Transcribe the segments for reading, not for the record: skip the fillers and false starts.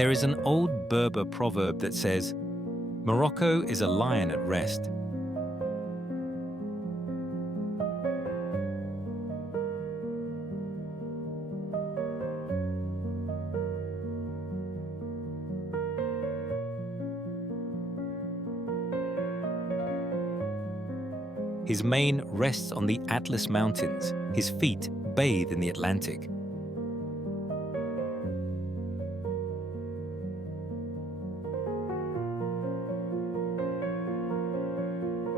There is an old Berber proverb that says, "Morocco is a lion at rest." His mane rests on the Atlas Mountains. His feet bathe in the Atlantic.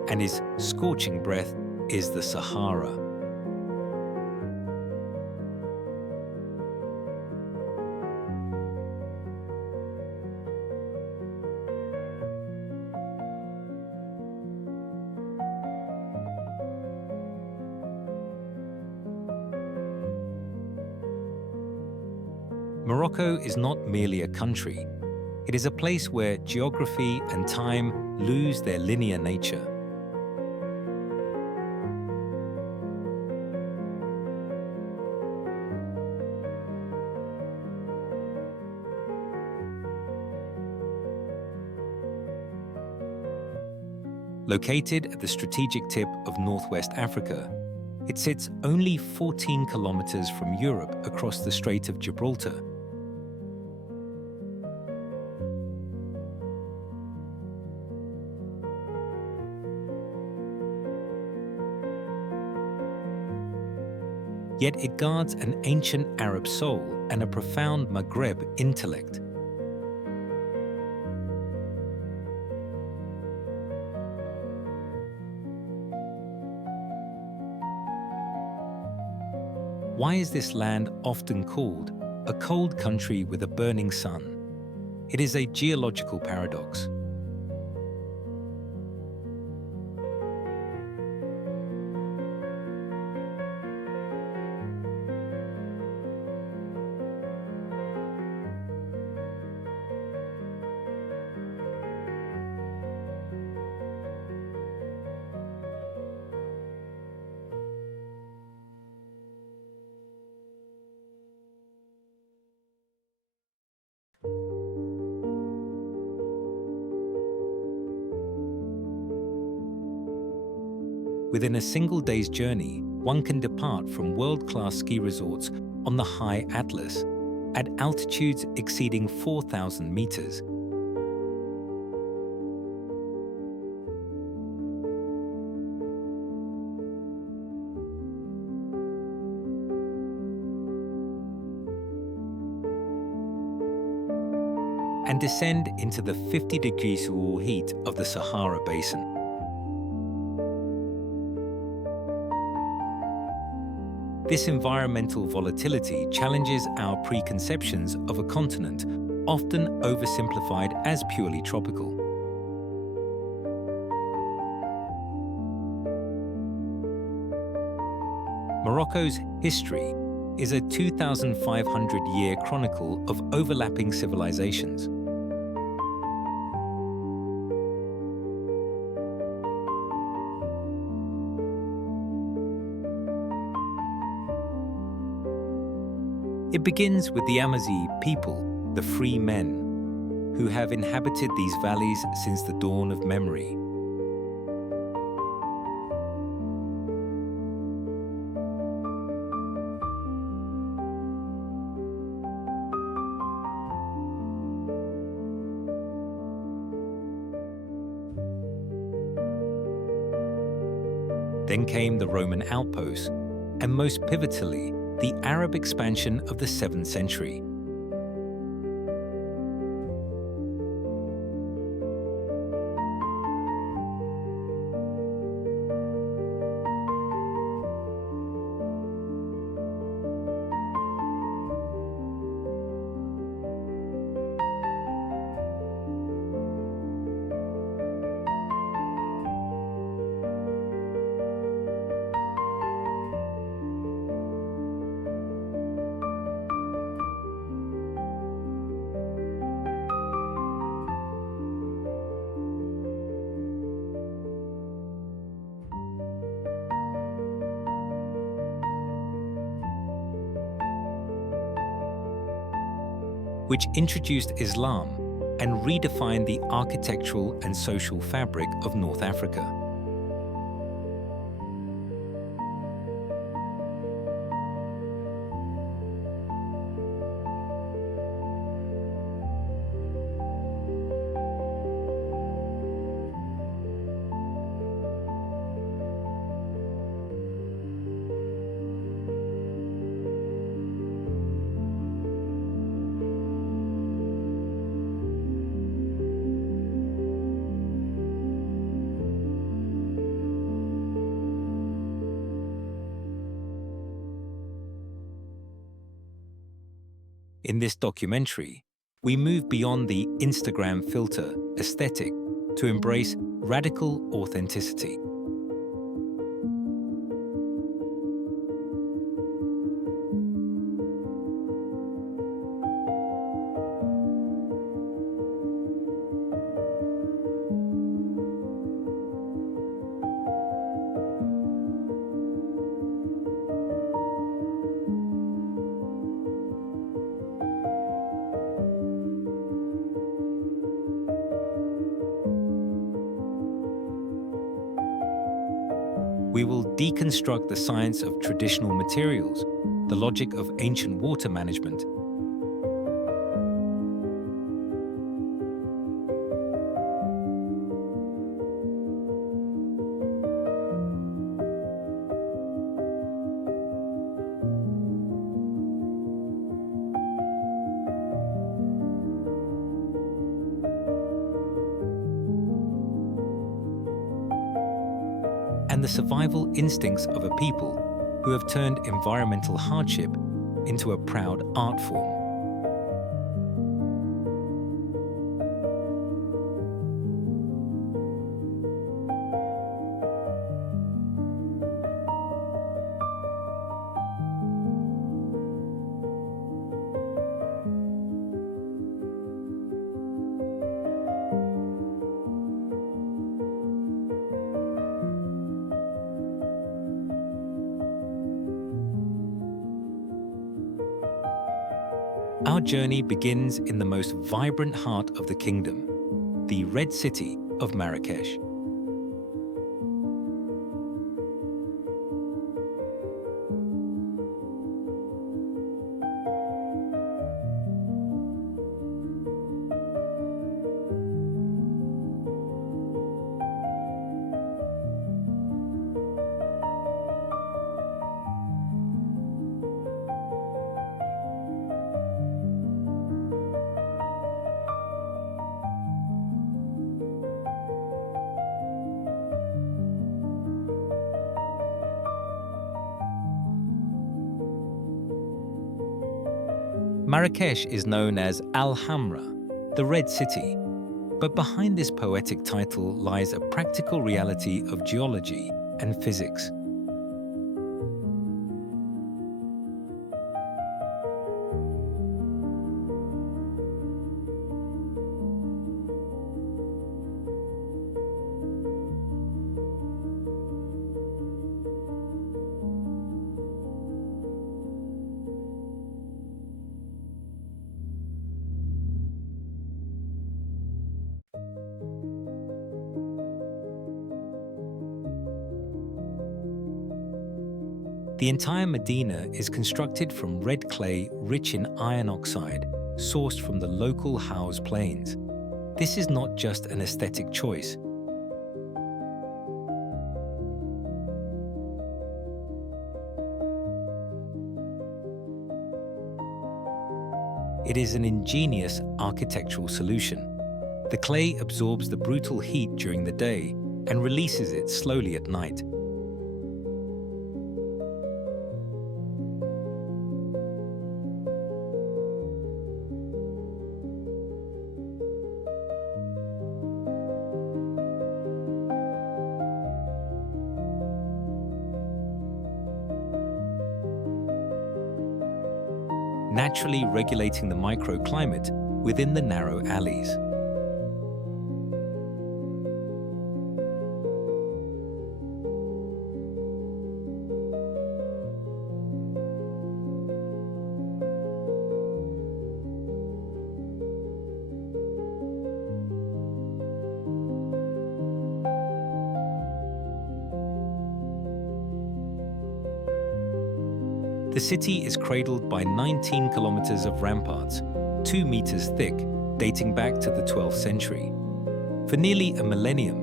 And his scorching breath is the Sahara. Morocco is not merely a country. It is a place where geography and time lose their linear nature. Located at the strategic tip of northwest Africa, it sits only 14 kilometers from Europe across the Strait of Gibraltar. Yet it guards an ancient Arab soul and a profound Maghreb intellect. Why is this land often called a cold country with a burning sun? It is a geological paradox. Within a single day's journey, one can depart from world-class ski resorts on the high Atlas at altitudes exceeding 4,000 meters. And descend into the 50-degree heat of the Sahara Basin. This environmental volatility challenges our preconceptions of a continent, often oversimplified as purely tropical. Morocco's history is a 2,500-year chronicle of overlapping civilizations. It begins with the Amazigh people, the free men, who have inhabited these valleys since the dawn of memory. Then came the Roman outposts, and most pivotally, the Arab expansion of the 7th century. which introduced Islam and redefined the architectural and social fabric of North Africa. In this documentary, we move beyond the Instagram filter aesthetic to embrace radical authenticity. We will deconstruct the science of traditional materials, the logic of ancient water management, and the survival instincts of a people who have turned environmental hardship into a proud art form. Our journey begins in the most vibrant heart of the kingdom, the Red City of Marrakesh. Marrakesh is known as Al Hamra, the Red City, but behind this poetic title lies a practical reality of geology and physics. The entire Medina is constructed from red clay rich in iron oxide, sourced from the local Hawes plains. This is not just an aesthetic choice. It is an ingenious architectural solution. The clay absorbs the brutal heat during the day and releases it slowly at night. Naturally regulating the microclimate within the narrow alleys. The city is cradled by 19 kilometers of ramparts, 2 meters thick, dating back to the 12th century. For nearly a millennium,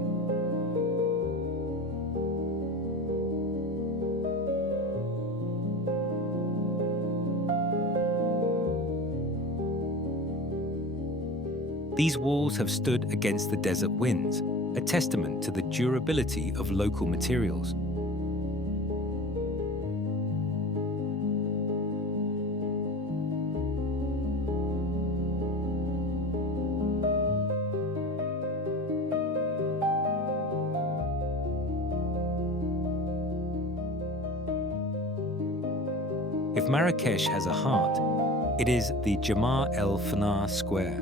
these walls have stood against the desert winds, a testament to the durability of local materials. If Marrakesh has a heart, it is the Jama El Fna Square.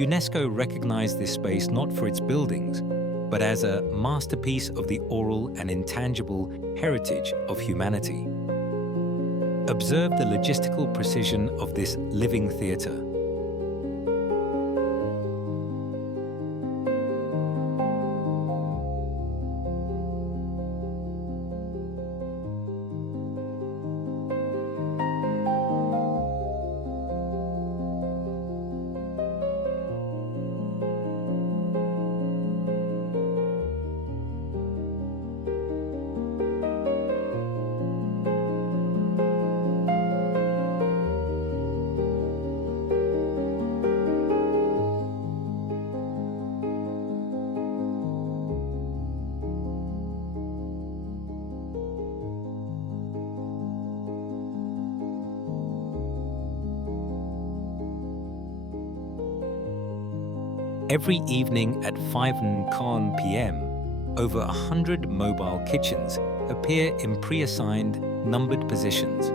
UNESCO recognized this space not for its buildings, but as a masterpiece of the oral and intangible heritage of humanity. Observe the logistical precision of this living theatre. Every evening at 5:00 p.m., over 100 mobile kitchens appear in pre-assigned, numbered positions.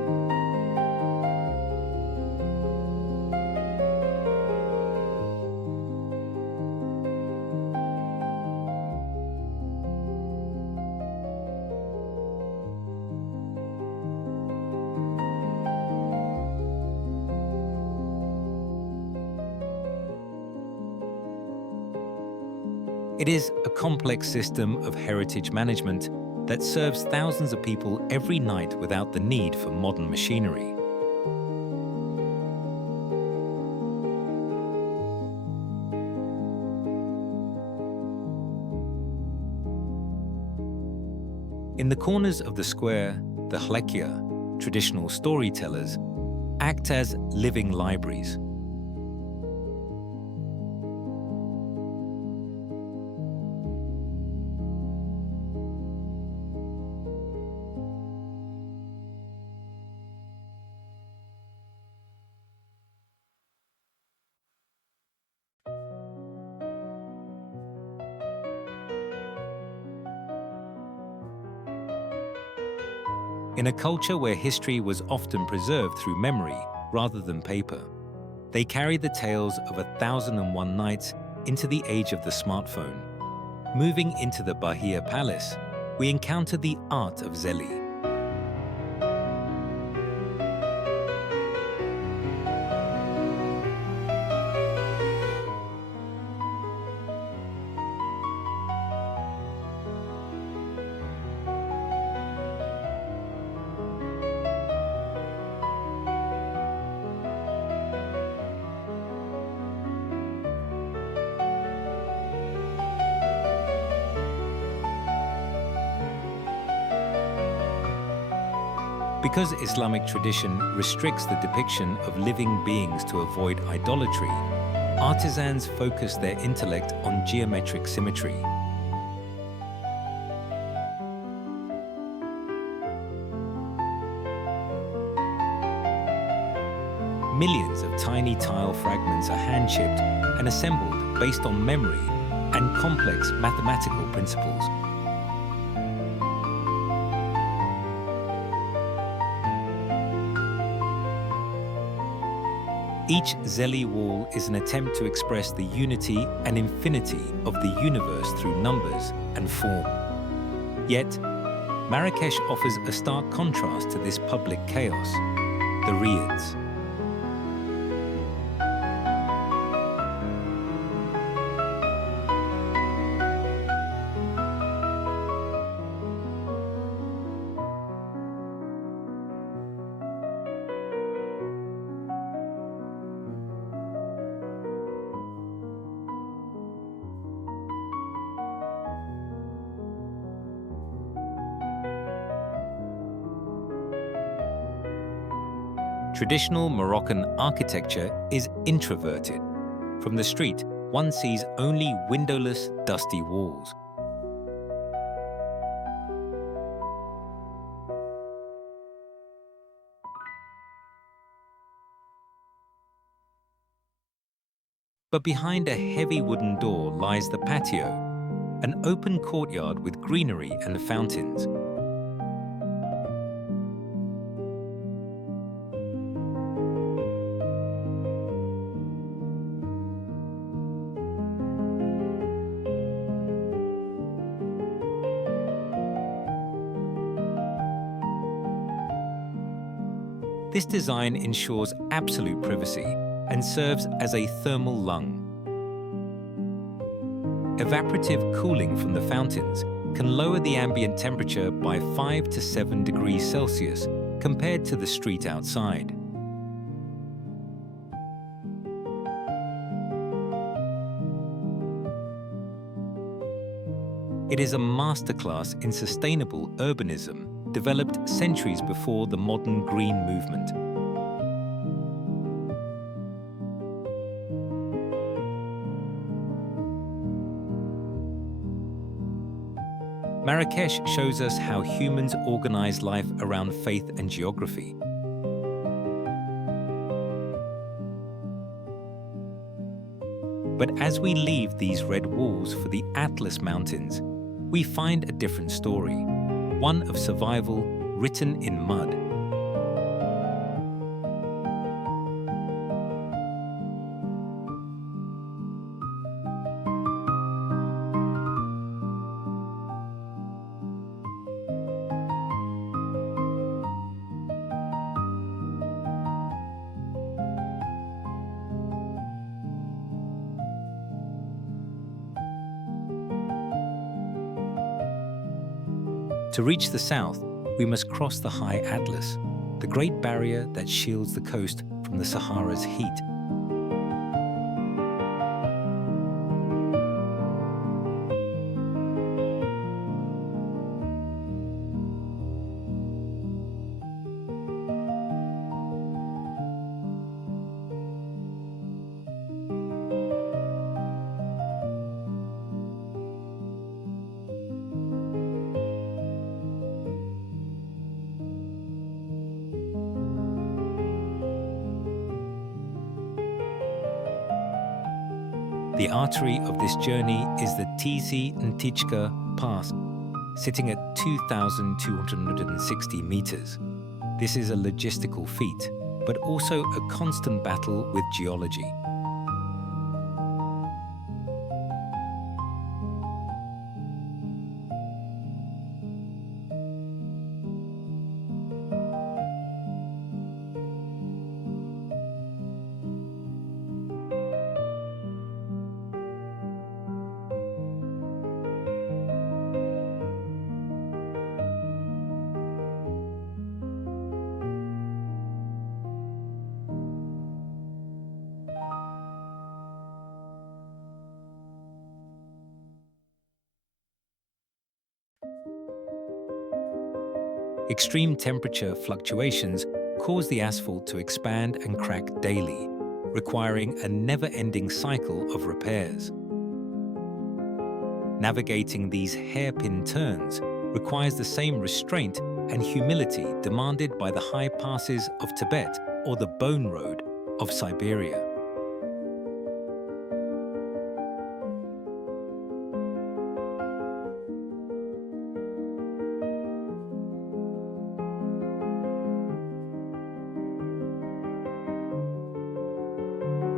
It is a complex system of heritage management that serves thousands of people every night without the need for modern machinery. In the corners of the square, the hlekia, traditional storytellers, act as living libraries. In a culture where history was often preserved through memory rather than paper, they carry the tales of 1001 nights into the age of the smartphone. Moving into the Bahia Palace, we encounter the art of Zeli. Because Islamic tradition restricts the depiction of living beings to avoid idolatry, artisans focus their intellect on geometric symmetry. Millions of tiny tile fragments are hand-chipped and assembled based on memory and complex mathematical principles. Each Zeli wall is an attempt to express the unity and infinity of the universe through numbers and form. Yet, Marrakesh offers a stark contrast to this public chaos: the riads. Traditional Moroccan architecture is introverted. From the street, one sees only windowless, dusty walls. But behind a heavy wooden door lies the patio, an open courtyard with greenery and fountains. This design ensures absolute privacy and serves as a thermal lung. Evaporative cooling from the fountains can lower the ambient temperature by 5 to 7 degrees Celsius compared to the street outside. It is a masterclass in sustainable urbanism developed centuries before the modern green movement. Marrakesh shows us how humans organize life around faith and geography. But as we leave these red walls for the Atlas Mountains, we find a different story, one of survival written in mud. To reach the south, we must cross the High Atlas, the great barrier that shields the coast from the Sahara's heat. The artery of this journey is the Tizi Ntijka Pass, sitting at 2,260 meters. This is a logistical feat, but also a constant battle with geology. Extreme temperature fluctuations cause the asphalt to expand and crack daily, requiring a never-ending cycle of repairs. Navigating these hairpin turns requires the same restraint and humility demanded by the high passes of Tibet or the Bone Road of Siberia.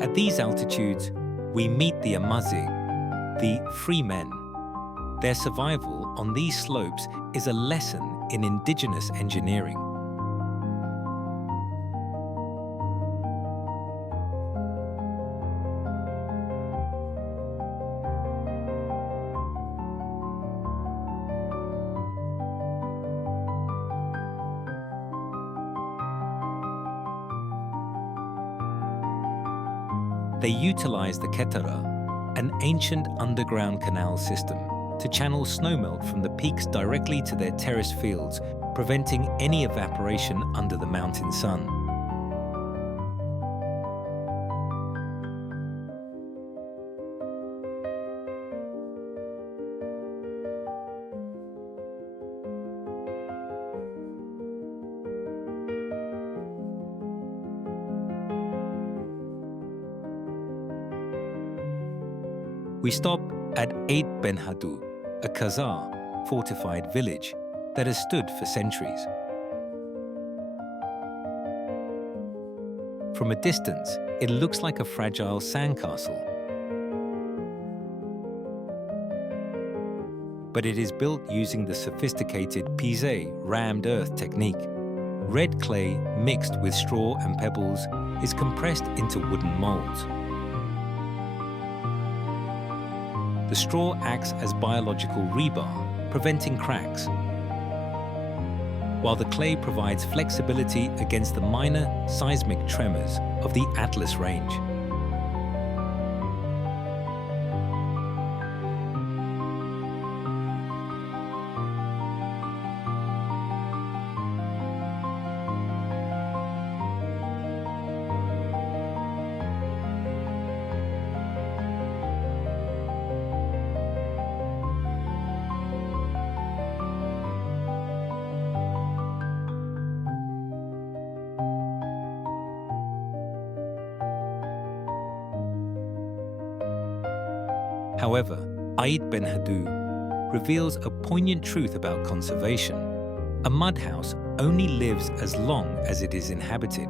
At these altitudes, we meet the Amazigh, the free men. Their survival on these slopes is a lesson in indigenous engineering. They utilize the Ketara, an ancient underground canal system, to channel snowmelt from the peaks directly to their terrace fields, preventing any evaporation under the mountain sun. We stop at Aït Benhaddou, a Khazar fortified village that has stood for centuries. From a distance, it looks like a fragile sandcastle. But it is built using the sophisticated Pisé rammed earth technique. Red clay mixed with straw and pebbles is compressed into wooden molds. The straw acts as biological rebar, preventing cracks, while the clay provides flexibility against the minor seismic tremors of the Atlas Range. However, Aït Benhaddou reveals a poignant truth about conservation. A mud house only lives as long as it is inhabited.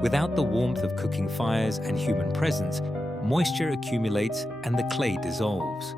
Without the warmth of cooking fires and human presence, moisture accumulates and the clay dissolves.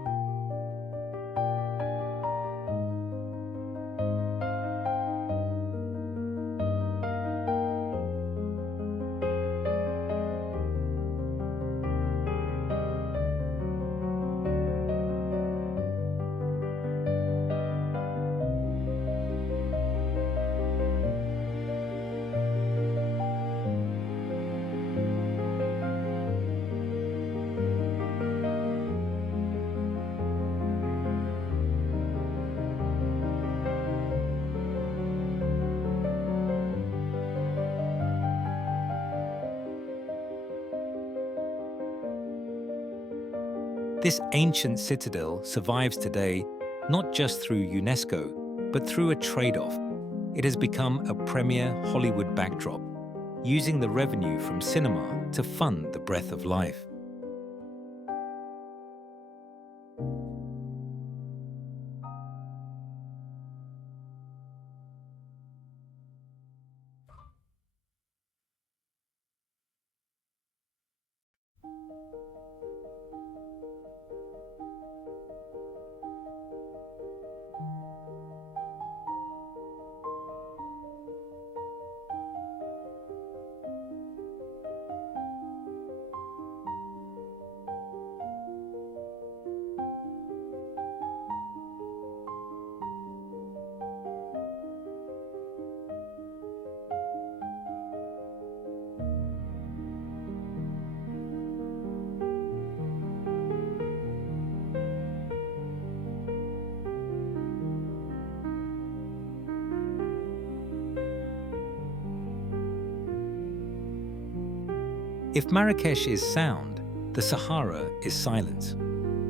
This ancient citadel survives today not just through UNESCO, but through a trade-off. It has become a premier Hollywood backdrop, using the revenue from cinema to fund the breath of life. If Marrakesh is sound, the Sahara is silence.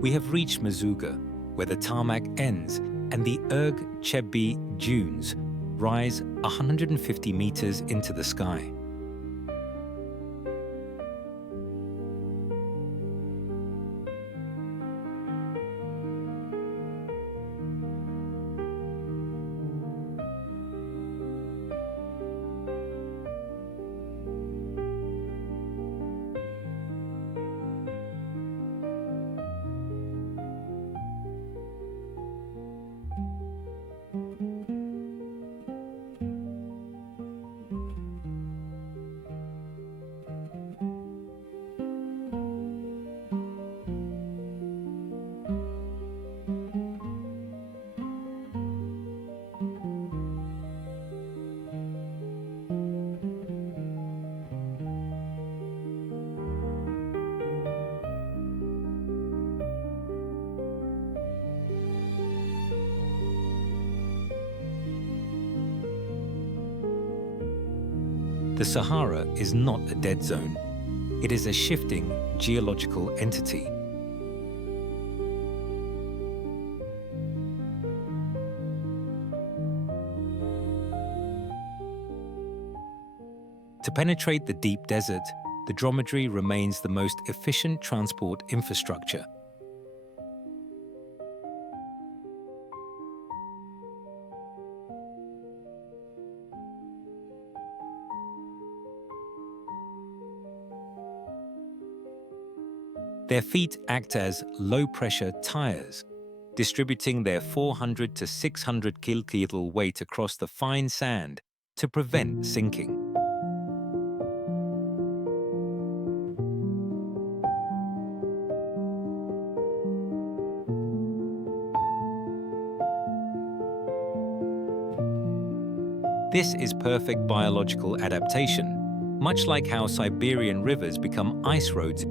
We have reached Mazouga, where the tarmac ends and the Erg Chebbi dunes rise 150 meters into the sky. The Sahara is not a dead zone. It is a shifting geological entity. To penetrate the deep desert, the dromedary remains the most efficient transport infrastructure. Their feet act as low-pressure tires, distributing their 400 to 600 kg weight across the fine sand to prevent sinking. This is perfect biological adaptation, much like how Siberian rivers become ice roads.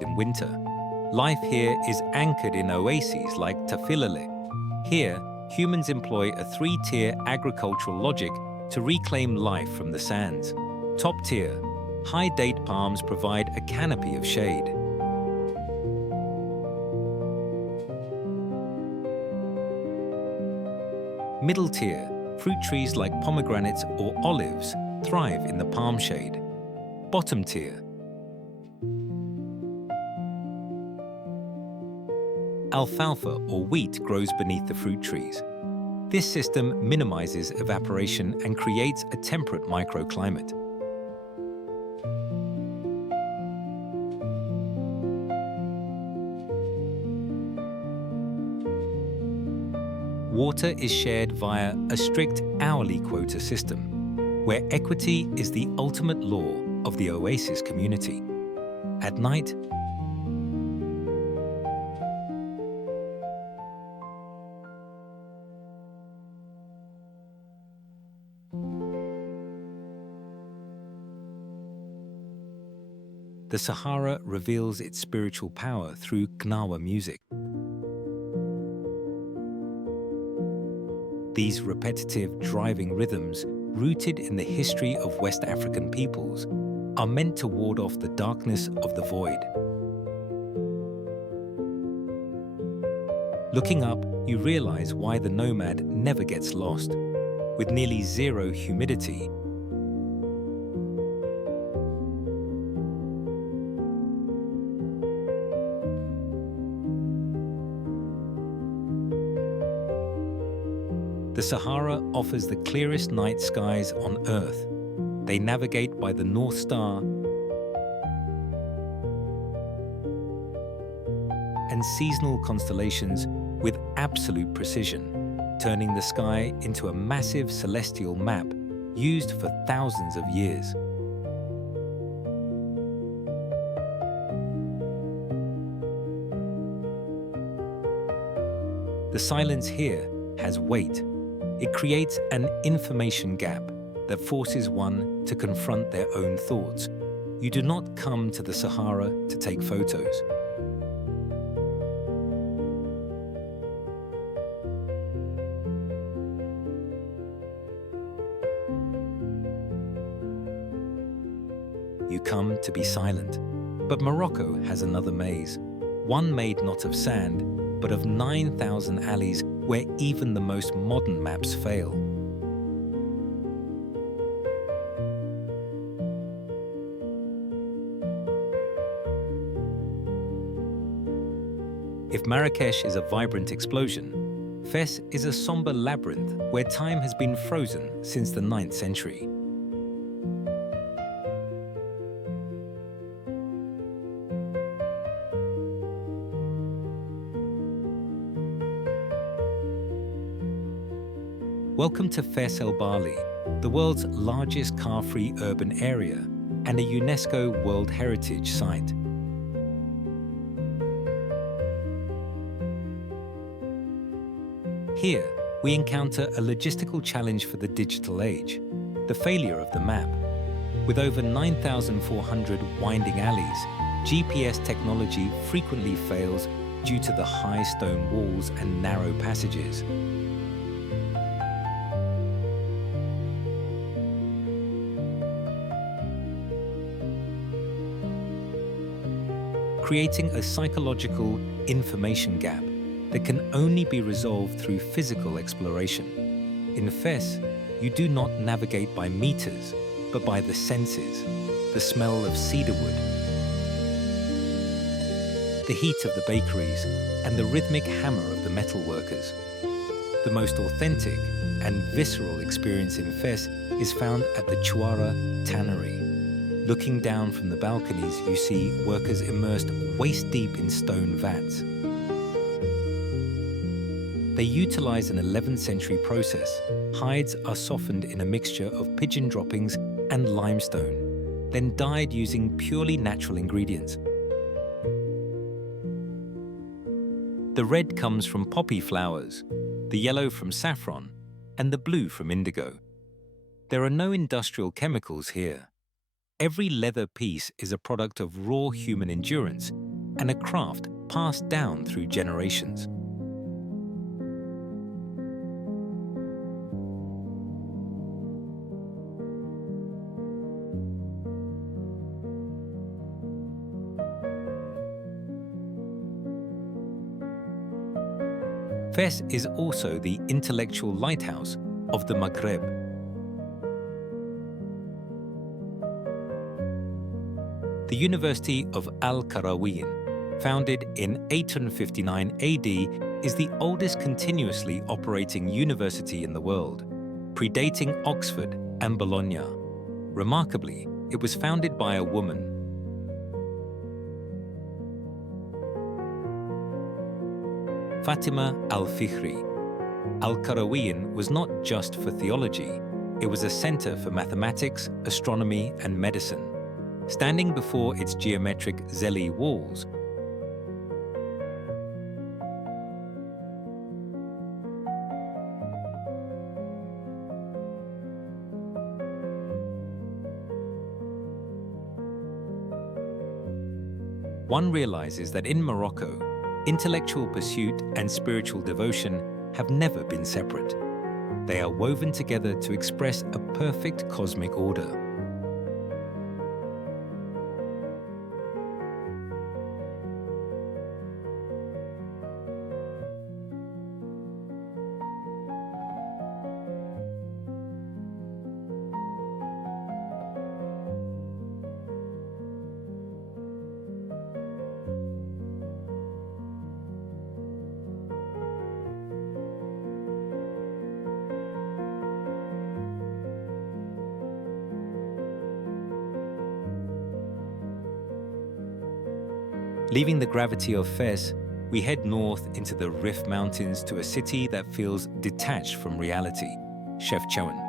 In winter, life here is anchored in oases like Tafilale. Here, humans employ a three-tier agricultural logic to reclaim life from the sands. Top tier, high date palms provide a canopy of shade. Middle tier, fruit trees like pomegranates or olives thrive in the palm shade. Bottom tier, alfalfa or wheat grows beneath the fruit trees. This system minimizes evaporation and creates a temperate microclimate. Water is shared via a strict hourly quota system, where equity is the ultimate law of the oasis community. At night, the Sahara reveals its spiritual power through Gnawa music. These repetitive, driving rhythms, rooted in the history of West African peoples, are meant to ward off the darkness of the void. Looking up, you realize why the nomad never gets lost. With nearly zero humidity, the Sahara offers the clearest night skies on Earth. They navigate by the North Star and seasonal constellations with absolute precision, turning the sky into a massive celestial map used for thousands of years. The silence here has weight. It creates an information gap that forces one to confront their own thoughts. You do not come to the Sahara to take photos. You come to be silent. But Morocco has another maze, one made not of sand, but of 9,000 alleys where even the most modern maps fail. If Marrakesh is a vibrant explosion, Fes is a somber labyrinth where time has been frozen since the 9th century. Welcome to Fes El Bali, the world's largest car-free urban area and a UNESCO World Heritage Site. Here, we encounter a logistical challenge for the digital age, the failure of the map. With over 9,400 winding alleys, GPS technology frequently fails due to the high stone walls and narrow passages. Creating a psychological information gap that can only be resolved through physical exploration. In Fes, you do not navigate by meters, but by the senses, the smell of cedarwood, the heat of the bakeries, and the rhythmic hammer of the metalworkers. The most authentic and visceral experience in Fes is found at the Chouara Tannery. Looking down from the balconies, you see workers immersed waist-deep in stone vats. They utilize an 11th century process. Hides are softened in a mixture of pigeon droppings and limestone, then dyed using purely natural ingredients. The red comes from poppy flowers, the yellow from saffron, and the blue from indigo. There are no industrial chemicals here. Every leather piece is a product of raw human endurance and a craft passed down through generations. Fes is also the intellectual lighthouse of the Maghreb. The University of Al-Qarawiyyin, founded in 859 AD, is the oldest continuously operating university in the world, predating Oxford and Bologna. Remarkably, it was founded by a woman. Fatima al-Fikhri. Al-Qarawiyyin was not just for theology, it was a center for mathematics, astronomy, and medicine. Standing before its geometric Zeli walls, one realizes that in Morocco, intellectual pursuit and spiritual devotion have never been separate. They are woven together to express a perfect cosmic order. Leaving the gravity of Fes, we head north into the Rif Mountains to a city that feels detached from reality, Chefchaouen.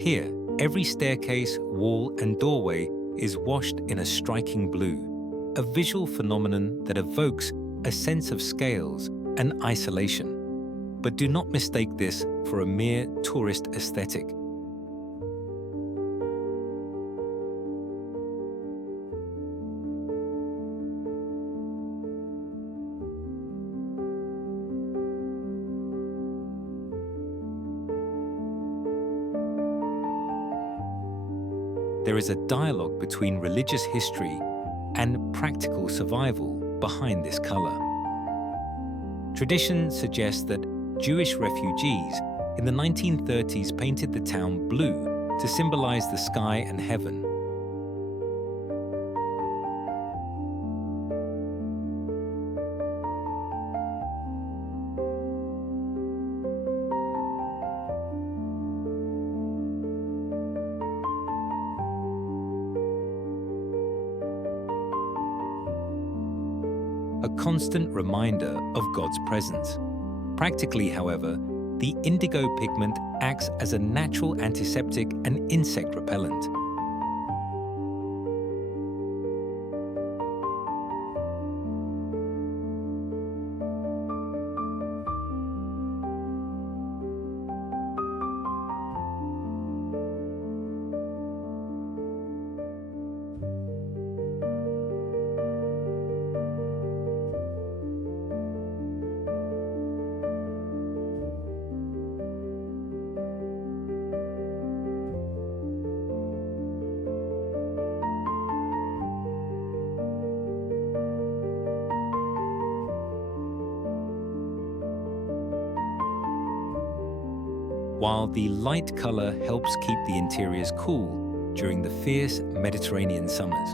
Here, every staircase, wall, and doorway is washed in a striking blue, a visual phenomenon that evokes a sense of scales and isolation. But do not mistake this for a mere tourist aesthetic. There is a dialogue between religious history and practical survival behind this color. Tradition suggests that Jewish refugees in the 1930s painted the town blue to symbolize the sky and heaven. a constant reminder of God's presence. Practically, however, the indigo pigment acts as a natural antiseptic and insect repellent. While the light color helps keep the interiors cool during the fierce Mediterranean summers.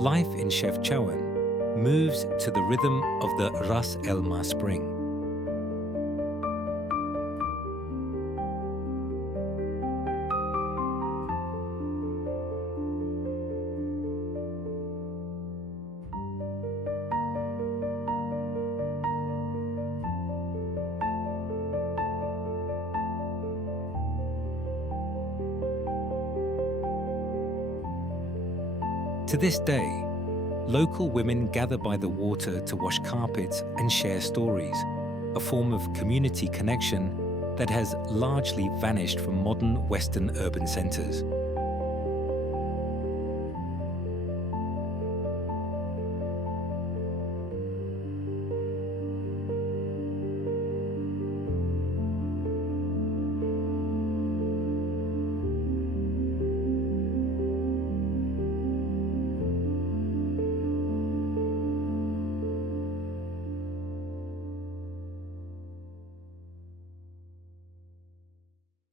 Life in Chefchaouen moves to the rhythm of the Ras El Ma spring. To this day, local women gather by the water to wash carpets and share stories, a form of community connection that has largely vanished from modern Western urban centers.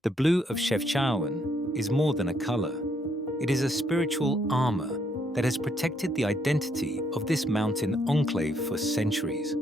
The blue of Chefchaouen is more than a color. It is a spiritual armor that has protected the identity of this mountain enclave for centuries.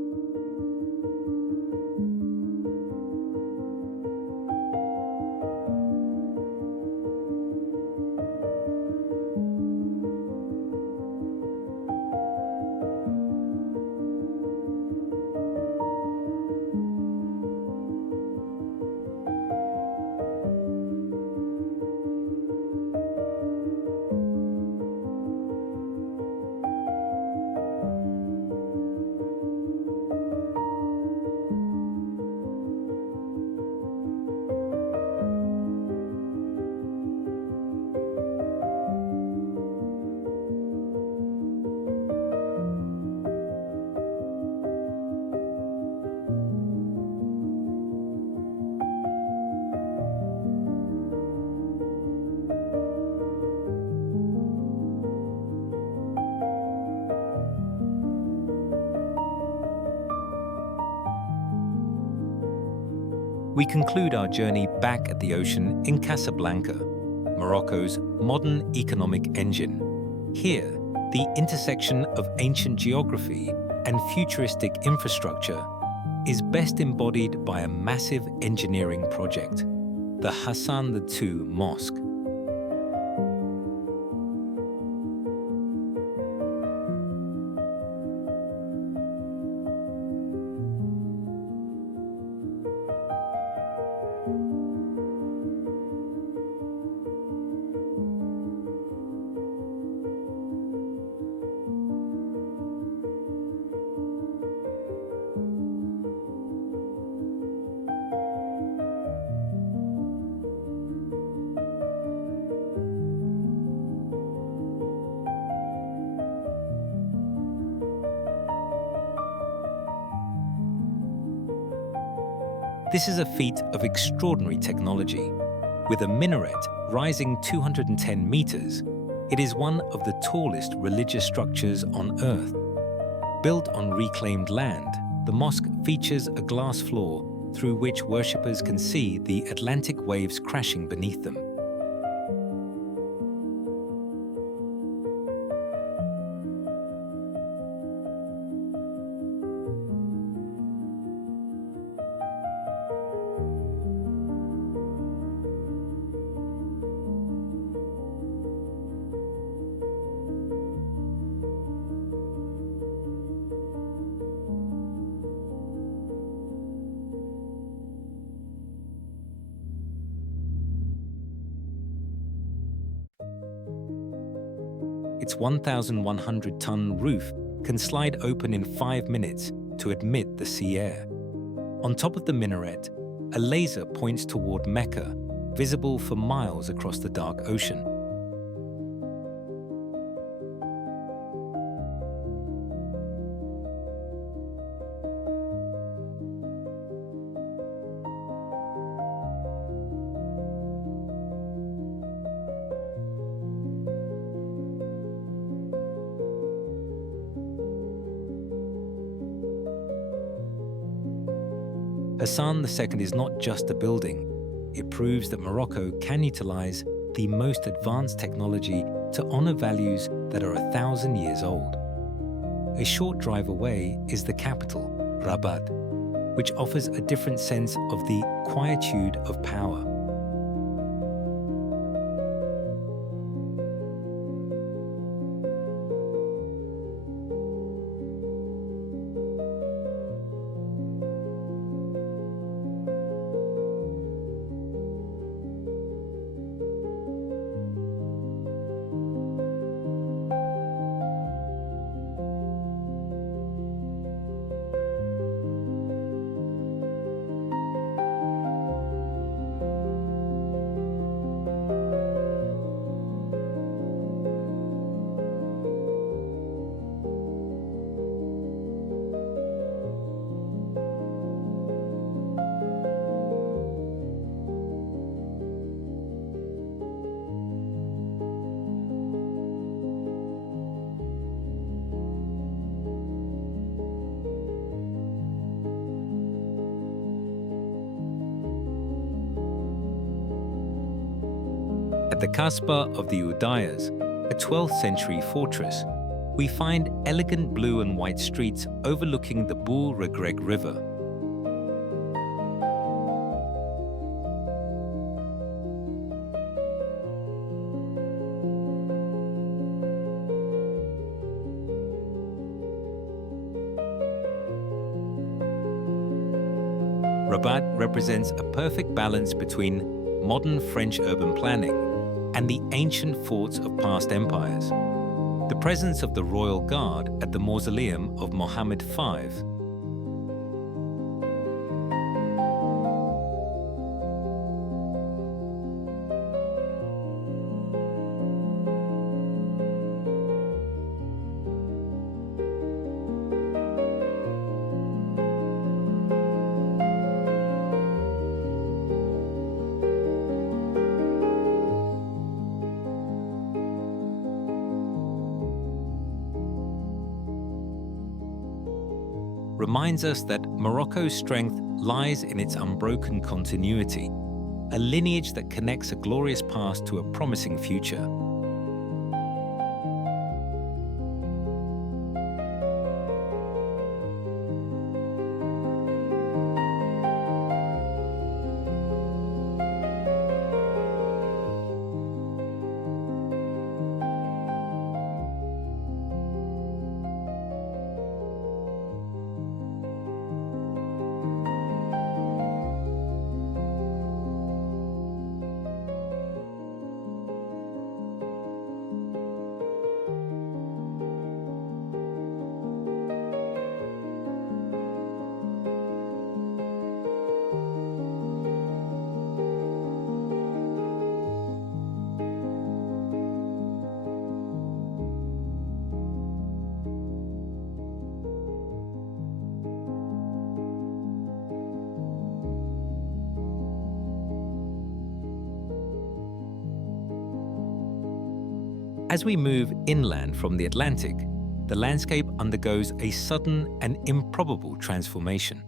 We conclude our journey back at the ocean in Casablanca, Morocco's modern economic engine. Here, the intersection of ancient geography and futuristic infrastructure is best embodied by a massive engineering project, the Hassan II Mosque. This is a feat of extraordinary technology. With a minaret rising 210 meters, it is one of the tallest religious structures on Earth. Built on reclaimed land, the mosque features a glass floor through which worshippers can see the Atlantic waves crashing beneath them. Its 1,100-ton roof can slide open in 5 minutes to admit the sea air. On top of the minaret, a laser points toward Mecca, visible for miles across the dark ocean. Hassan II is not just a building. It proves that Morocco can utilize the most advanced technology to honor values that are 1,000 years old. A short drive away is the capital, Rabat, which offers a different sense of the quietude of power. At the Kasbah of the Udayas, a 12th century fortress, we find elegant blue and white streets overlooking the Bou Regreg River. Rabat represents a perfect balance between modern French urban planning and the ancient forts of past empires. The presence of the royal guard at the mausoleum of Mohammed V reminds us that Morocco's strength lies in its unbroken continuity, a lineage that connects a glorious past to a promising future. As we move inland from the Atlantic, the landscape undergoes a sudden and improbable transformation.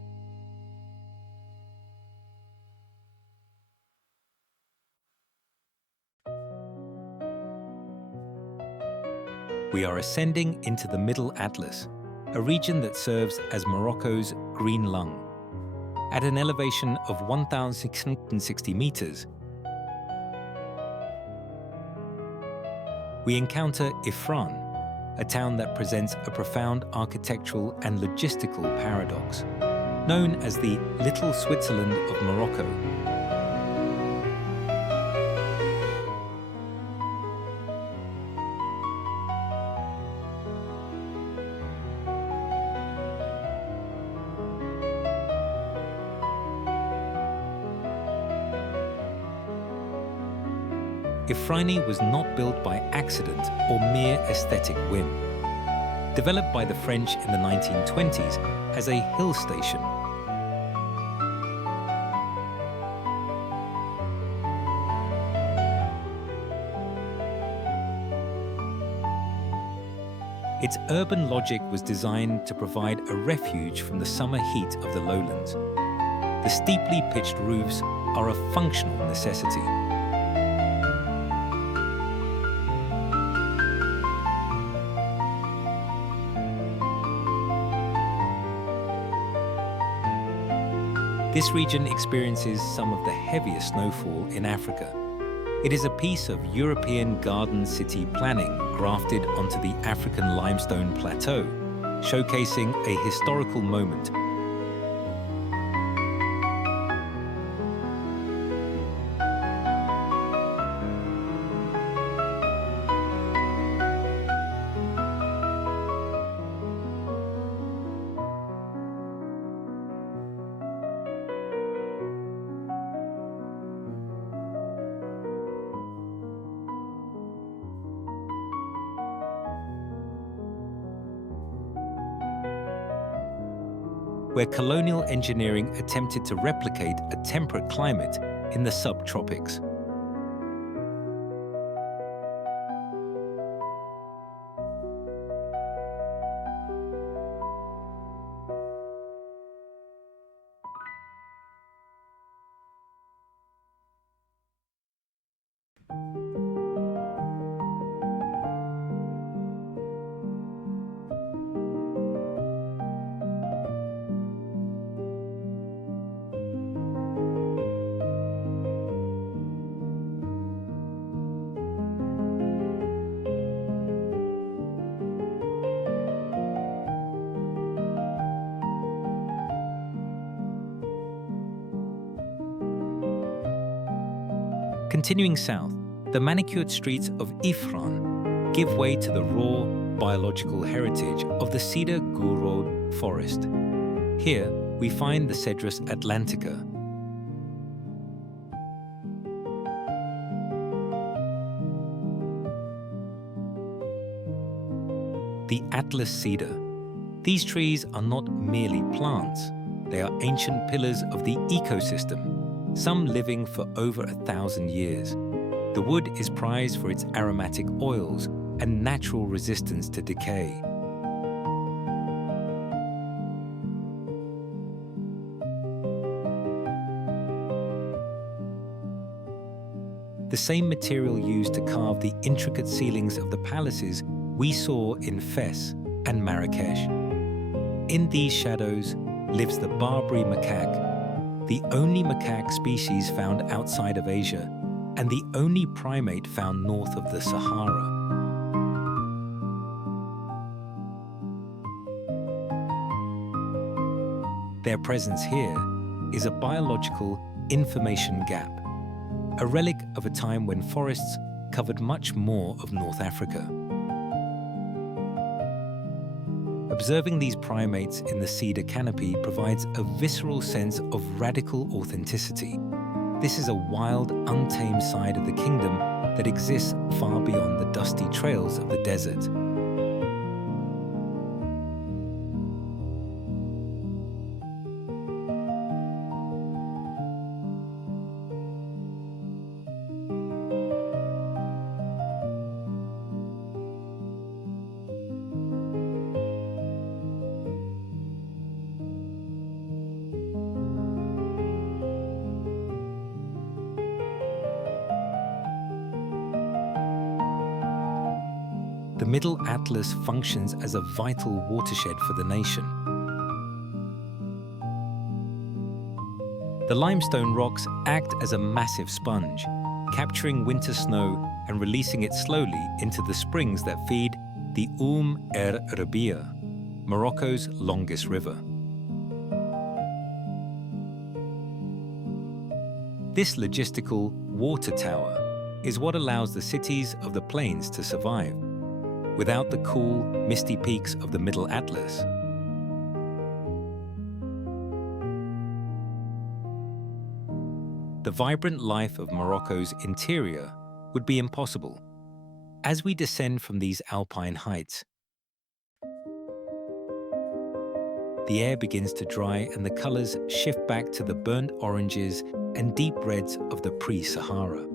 We are ascending into the Middle Atlas, a region that serves as Morocco's green lung. At an elevation of 1,660 meters, we encounter Ifrane, a town that presents a profound architectural and logistical paradox. Known as the Little Switzerland of Morocco, Ifrani was not built by accident or mere aesthetic whim. Developed by the French in the 1920s as a hill station, its urban logic was designed to provide a refuge from the summer heat of the lowlands. The steeply pitched roofs are a functional necessity. This region experiences some of the heaviest snowfall in Africa. It is a piece of European garden city planning grafted onto the African limestone plateau, showcasing a historical moment. Where colonial engineering attempted to replicate a temperate climate in the subtropics. Continuing south, the manicured streets of Ifran give way to the raw biological heritage of the cedar Gourod forest. Here, we find the Cedrus atlantica. The Atlas cedar. These trees are not merely plants. They are ancient pillars of the ecosystem, some living for over 1,000 years. The wood is prized for its aromatic oils and natural resistance to decay. The same material used to carve the intricate ceilings of the palaces we saw in Fes and Marrakesh. In these shadows lives the Barbary macaque, the only macaque species found outside of Asia and the only primate found north of the Sahara. Their presence here is a biological information gap, a relic of a time when forests covered much more of North Africa. Observing these primates in the cedar canopy provides a visceral sense of radical authenticity. This is a wild, untamed side of the kingdom that exists far beyond the dusty trails of the desert. The Middle Atlas functions as a vital watershed for the nation. The limestone rocks act as a massive sponge, capturing winter snow and releasing it slowly into the springs that feed the Rabia, Morocco's longest river. This logistical water tower is what allows the cities of the plains to survive. Without the cool, misty peaks of the Middle Atlas, the vibrant life of Morocco's interior would be impossible. As we descend from these alpine heights, the air begins to dry and the colors shift back to the burnt oranges and deep reds of the pre-Sahara.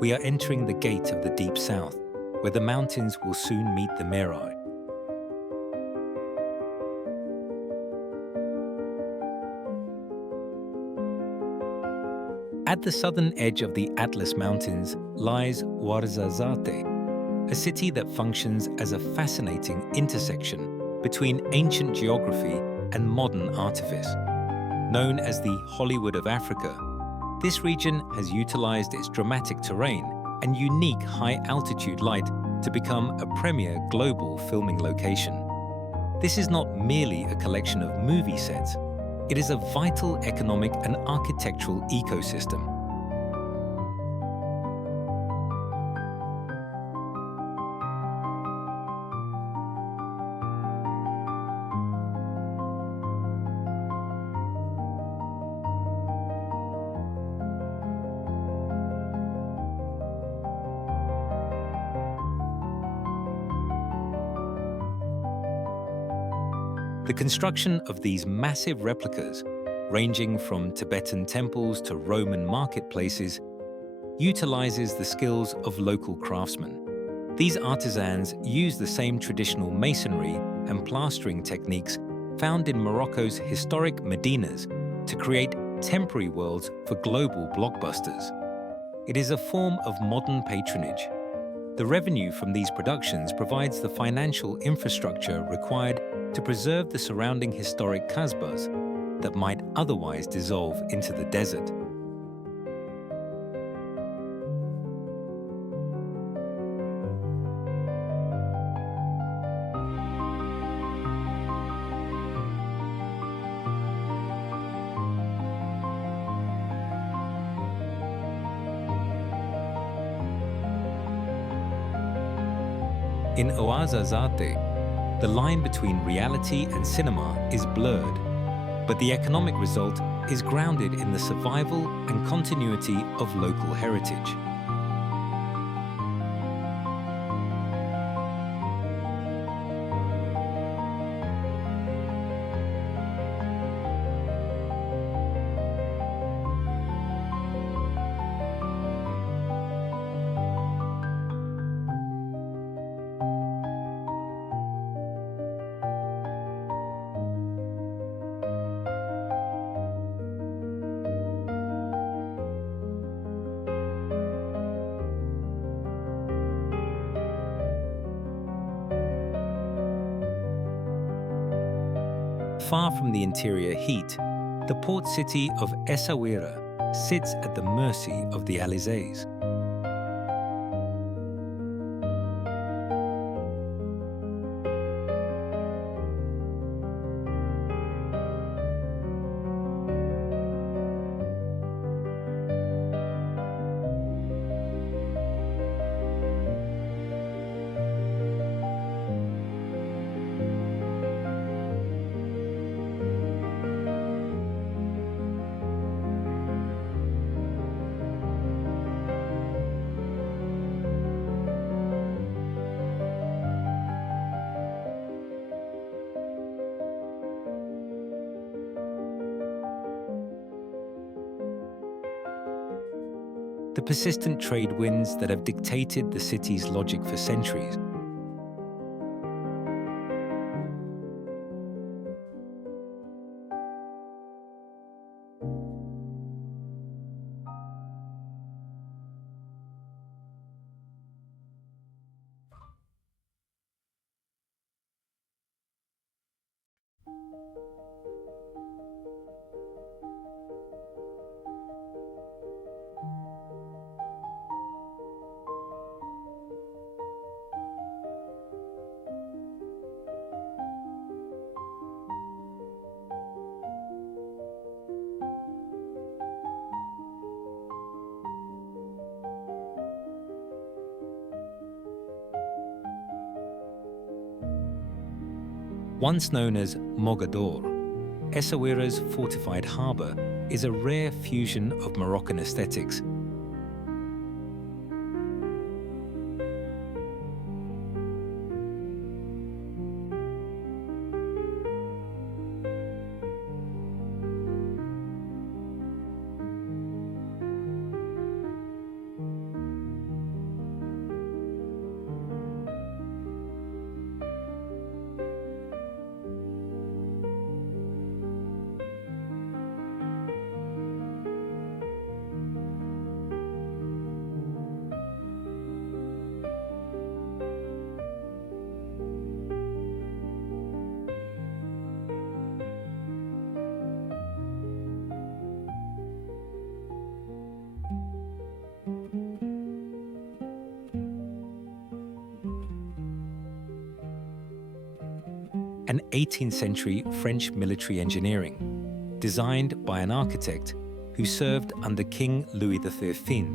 We are entering the gate of the deep south, where the mountains will soon meet the mirage. At the southern edge of the Atlas Mountains lies Ouarzazate, a city that functions as a fascinating intersection between ancient geography and modern artifice. Known as the Hollywood of Africa, this region has utilized its dramatic terrain and unique high-altitude light to become a premier global filming location. This is not merely a collection of movie sets. It is a vital economic and architectural ecosystem. The construction of these massive replicas, ranging from Tibetan temples to Roman marketplaces, utilizes the skills of local craftsmen. These artisans use the same traditional masonry and plastering techniques found in Morocco's historic medinas to create temporary worlds for global blockbusters. It is a form of modern patronage. The revenue from these productions provides the financial infrastructure required to preserve the surrounding historic kasbahs that might otherwise dissolve into the desert. In Ouarzazate, the line between reality and cinema is blurred, but the economic result is grounded in the survival and continuity of local heritage. Far from the interior heat, the port city of Essaouira sits at the mercy of the Alizés. The persistent trade winds that have dictated the city's logic for centuries. Once known as Mogador, Essaouira's fortified harbour is a rare fusion of Moroccan aesthetics. An 18th century French military engineering, designed by an architect who served under King Louis XIII.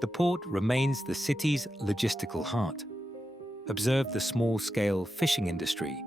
The port remains the city's logistical heart. Observe the small-scale fishing industry.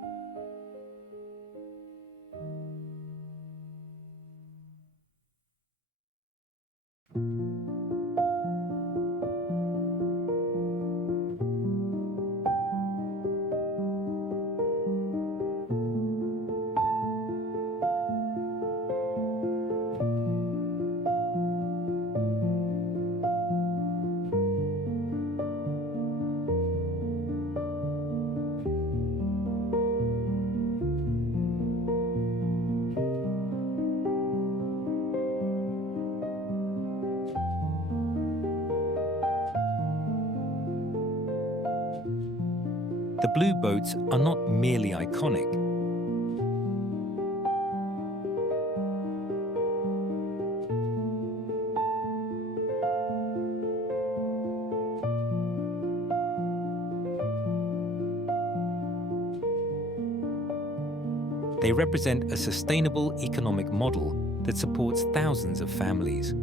The blue boats are not merely iconic. They represent a sustainable economic model that supports thousands of families.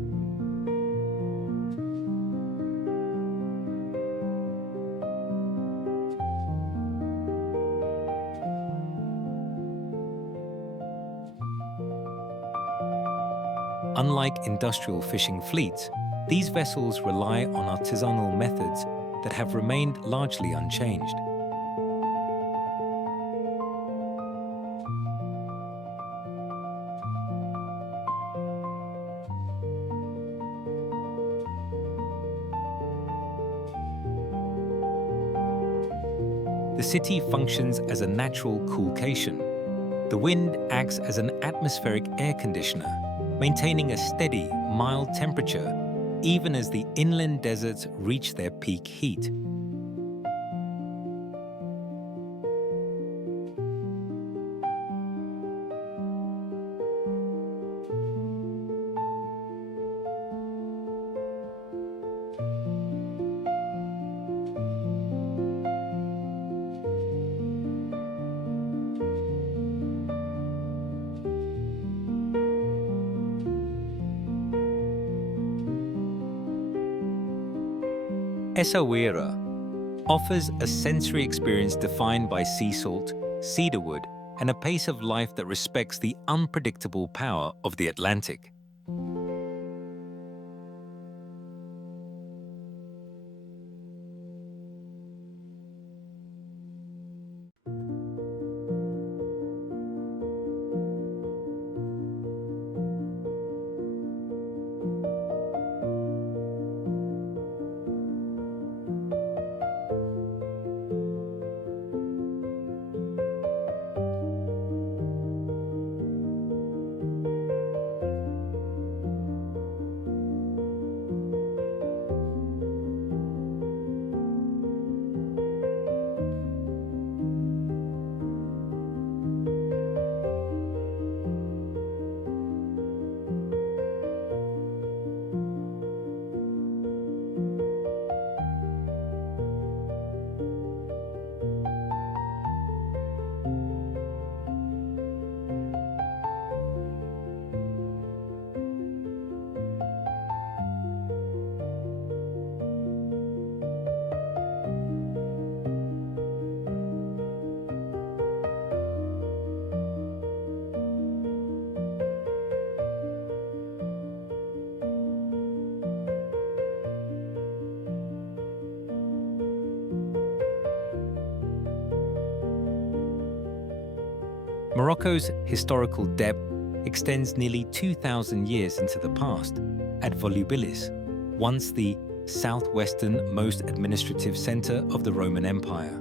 Unlike industrial fishing fleets, these vessels rely on artisanal methods that have remained largely unchanged. The city functions as a natural coolcation. The wind acts as an atmospheric air conditioner, maintaining a steady, mild temperature even as the inland deserts reach their peak heat. Essaouira offers a sensory experience defined by sea salt, cedarwood, and a pace of life that respects the unpredictable power of the Atlantic. Morocco's historical depth extends nearly 2,000 years into the past at Volubilis, once the southwestern most administrative center of the Roman Empire.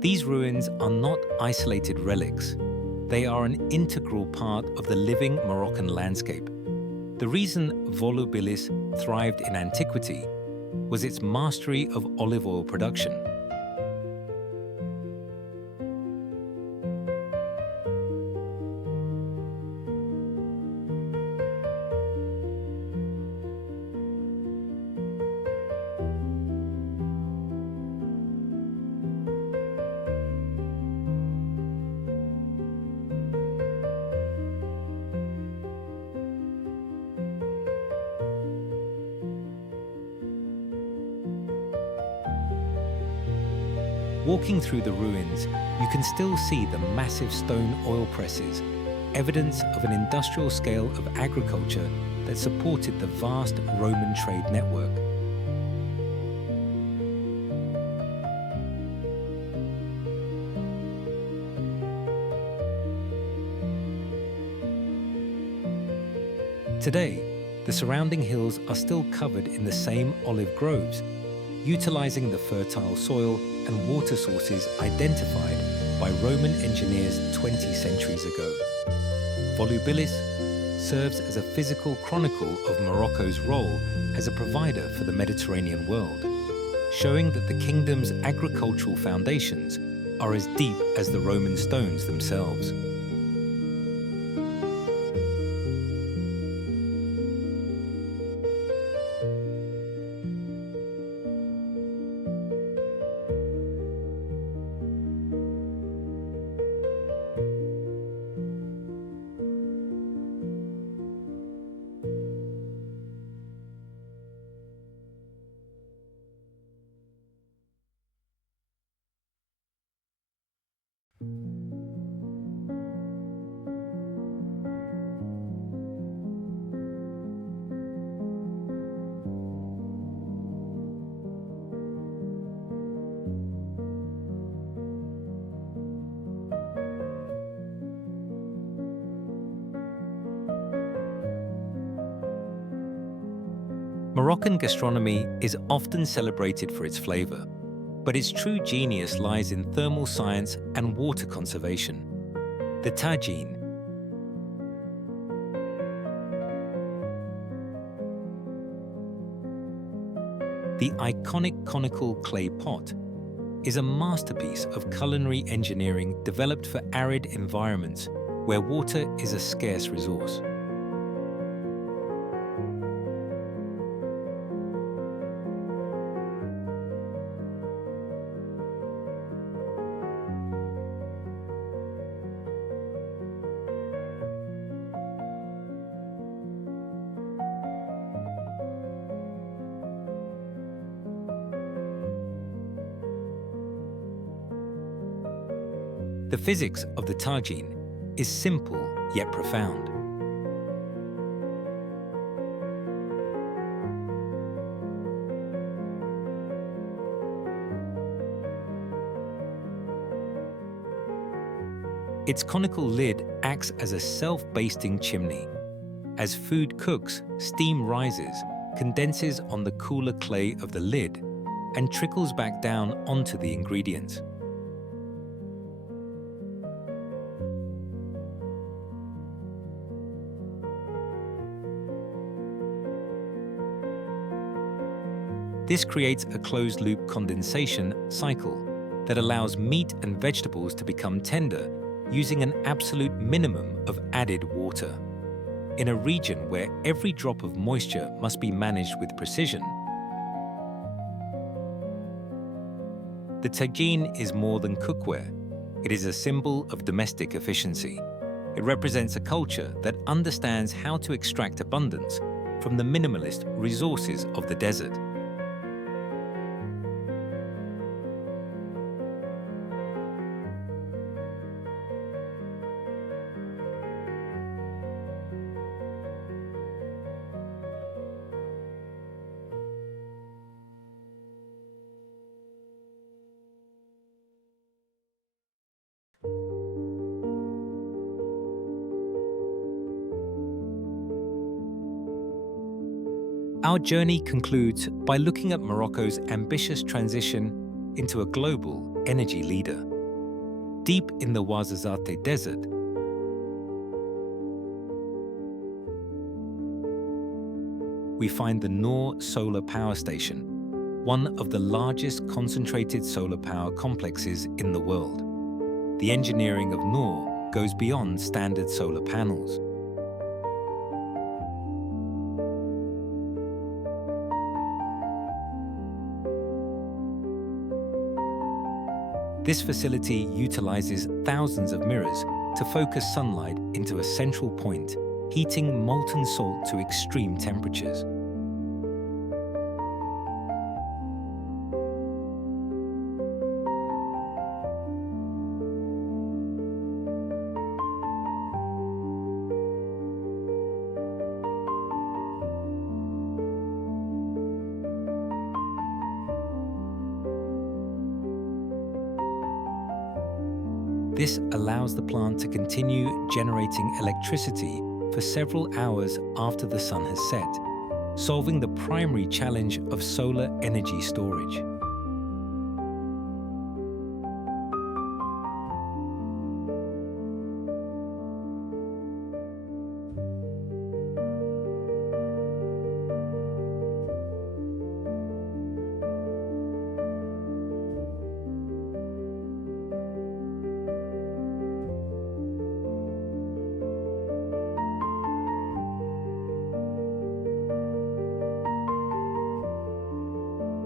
These ruins are not isolated relics. They are an integral part of the living Moroccan landscape. The reason Volubilis thrived in antiquity was its mastery of olive oil production. Walking through the ruins, you can still see the massive stone oil presses, evidence of an industrial scale of agriculture that supported the vast Roman trade network. Today, the surrounding hills are still covered in the same olive groves, utilizing the fertile soil and water sources identified by Roman engineers 20 centuries ago. Volubilis serves as a physical chronicle of Morocco's role as a provider for the Mediterranean world, showing that the kingdom's agricultural foundations are as deep as the Roman stones themselves. Moroccan gastronomy is often celebrated for its flavor, but its true genius lies in thermal science and water conservation. The tagine, the iconic conical clay pot, is a masterpiece of culinary engineering developed for arid environments where water is a scarce resource. The physics of the tagine is simple yet profound. Its conical lid acts as a self-basting chimney. As food cooks, steam rises, condenses on the cooler clay of the lid, and trickles back down onto the ingredients. This creates a closed-loop condensation cycle that allows meat and vegetables to become tender using an absolute minimum of added water. In a region where every drop of moisture must be managed with precision, the tagine is more than cookware. It is a symbol of domestic efficiency. It represents a culture that understands how to extract abundance from the minimalist resources of the desert. Our journey concludes by looking at Morocco's ambitious transition into a global energy leader. Deep in the Ouarzazate Desert, we find the Noor Solar Power Station, one of the largest concentrated solar power complexes in the world. The engineering of Noor goes beyond standard solar panels. This facility utilizes thousands of mirrors to focus sunlight into a central point, heating molten salt to extreme temperatures. This allows the plant to continue generating electricity for several hours after the sun has set, solving the primary challenge of solar energy storage.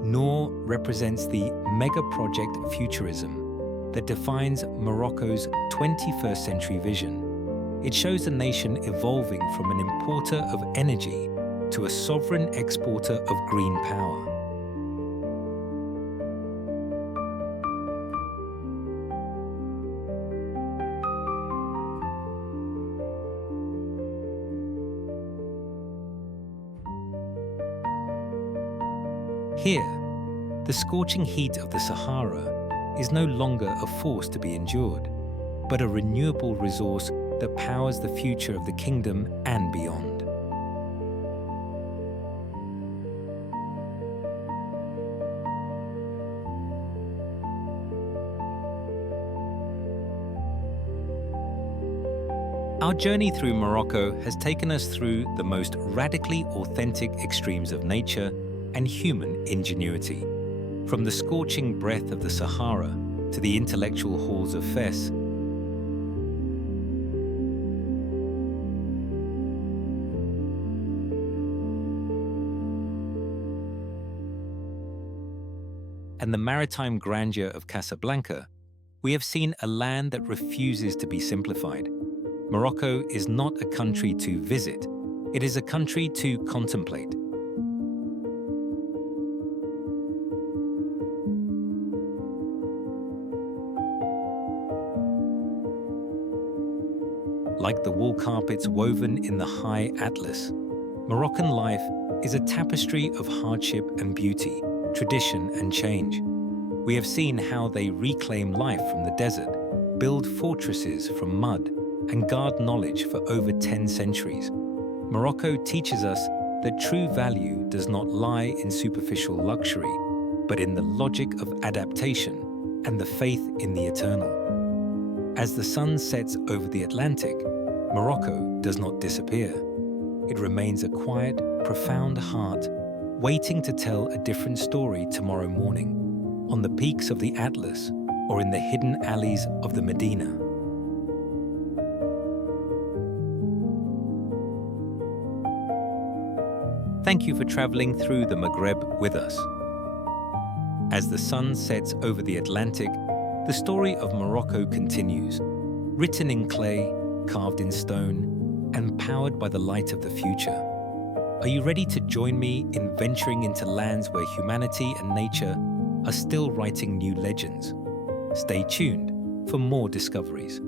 Noor represents the mega-project futurism that defines Morocco's 21st century vision. It shows the nation evolving from an importer of energy to a sovereign exporter of green power. Here, the scorching heat of the Sahara is no longer a force to be endured, but a renewable resource that powers the future of the kingdom and beyond. Our journey through Morocco has taken us through the most radically authentic extremes of nature and human ingenuity. From the scorching breath of the Sahara to the intellectual halls of Fes, and the maritime grandeur of Casablanca, we have seen a land that refuses to be simplified. Morocco is not a country to visit, it is a country to contemplate. Like the wool carpets woven in the high Atlas, Moroccan life is a tapestry of hardship and beauty, tradition and change. We have seen how they reclaim life from the desert, build fortresses from mud, and guard knowledge for over 10 centuries. Morocco teaches us that true value does not lie in superficial luxury, but in the logic of adaptation and the faith in the eternal. As the sun sets over the Atlantic, Morocco does not disappear. It remains a quiet, profound heart, waiting to tell a different story tomorrow morning, on the peaks of the Atlas or in the hidden alleys of the Medina. Thank you for traveling through the Maghreb with us. As the sun sets over the Atlantic, the story of Morocco continues, written in clay, carved in stone, and powered by the light of the future. Are you ready to join me in venturing into lands where humanity and nature are still writing new legends? Stay tuned for more discoveries.